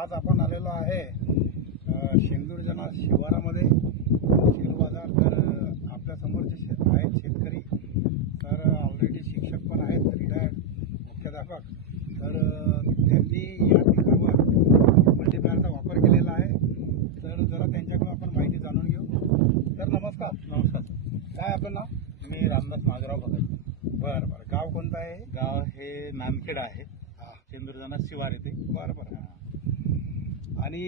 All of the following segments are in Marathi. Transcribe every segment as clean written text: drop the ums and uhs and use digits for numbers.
आज आपण आलेलो आहे शेंदूरजना शिवारामध्ये शेलू बाजार. तर आपल्या समोरचे आहेत शेतकरी, तर ऑलरेडी शिक्षक पण आहेत, रिटायर्ड मुख्याध्यापक. तर त्यांनी या पिकावर मल्टीप्लायरचा वापर केलेला आहे. तर जरा त्यांच्याकडून आपण माहिती जाणून घेऊ. तर नमस्कार. नमस्कार. काय आपलं नाव? मी रामदास नागराव भगत. बरं बरं. गाव कोणतं आहे? गाव हे नांदखेड आहे, शेंदूरजना शिवार येथे. बरं बरं. आणि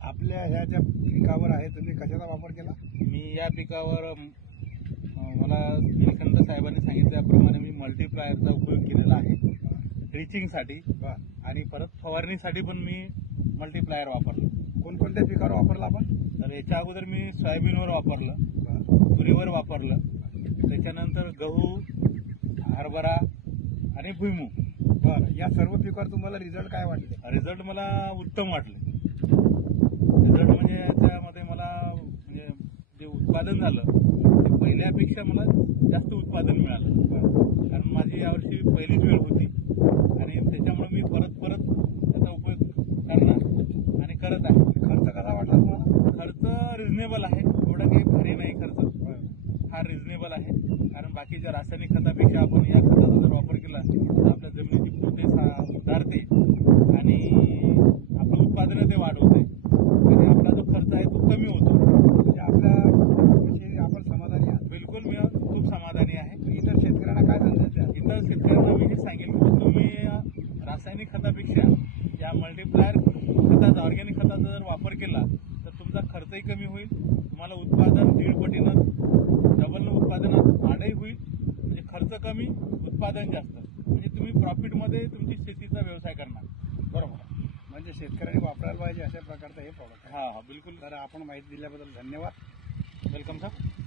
आपल्या ह्या ज्या पिकावर आहे तुम्ही कशाचा वापर केला? मी या पिकावर मला निलकंठ साहेबांनी सांगितल्याप्रमाणे मी मल्टीप्लायरचा उपयोग केलेला आहे. ड्रिचिंगसाठी आणि परत फवारणीसाठी पण मी मल्टीप्लायर वापरलं. कोणकोणत्या पिकावर वापरला आपण? तर याच्या अगोदर मी सोयाबीनवर वापरलं, तुरीवर वापरलं, त्याच्यानंतर गहू, हरभरा आणि भुईमूग. बरं. या सर्व पिकावर तुम्हाला रिझल्ट काय वाटले? रिझल्ट मला उत्तम वाटले. रिझल्ट म्हणजे याच्यामध्ये मला म्हणजे जे उत्पादन झालं ते पहिल्यापेक्षा मला जास्त उत्पादन मिळालं. कारण माझी यावर्षी पहिलीच वेळ होती आणि त्याच्यामुळे मी परत त्याचा उपयोग करणार आणि करत आहे. खर्च कसा वाटला तुम्हाला? खर्च रिझनेबल आहे, एवढा काही भारी नाही खर्च, फार रिझनेबल आहे. कारण बाकीच्या रासायनिक खतापेक्षा आपण या खताचा जर वापर केला तर आपल्या जमिनीची प्रोटेस उतारते आणि आपलं उत्पादन ते वाढवते आणि आपला जो खर्च आहे तो कमी होतो. म्हणजे आपल्या आपण समाधानी आहात? बिलकुल, मी खूप समाधानी आहे. इतर शेतकऱ्यांना काय संदेश द्या? इतर शेतकऱ्यांना मी हे सांगेन की तुम्ही रासायनिक खतापेक्षा या मल्टीप्लायर खताचा, ऑर्गॅनिक खताचा जर वापर केला तर तुमचा खर्चही कमी होईल, तुम्हाला उत्पादन 1.5 पटीनं डबलनं उत्पादनात वाढही होईल. म्हणजे खर्च कमी, उत्पादन जास्त, म्हणजे तुम्ही प्रॉफिटमध्ये तुमची शेतीचा व्यवसाय करणार. बरोबर. म्हणजे शेतकऱ्यांनी वापरायला पाहिजे अशा प्रकारचं हे प्रॉडक्ट आहे. हा, बिलकुल. तर आपण माहिती दिल्याबद्दल धन्यवाद. Welcome sir.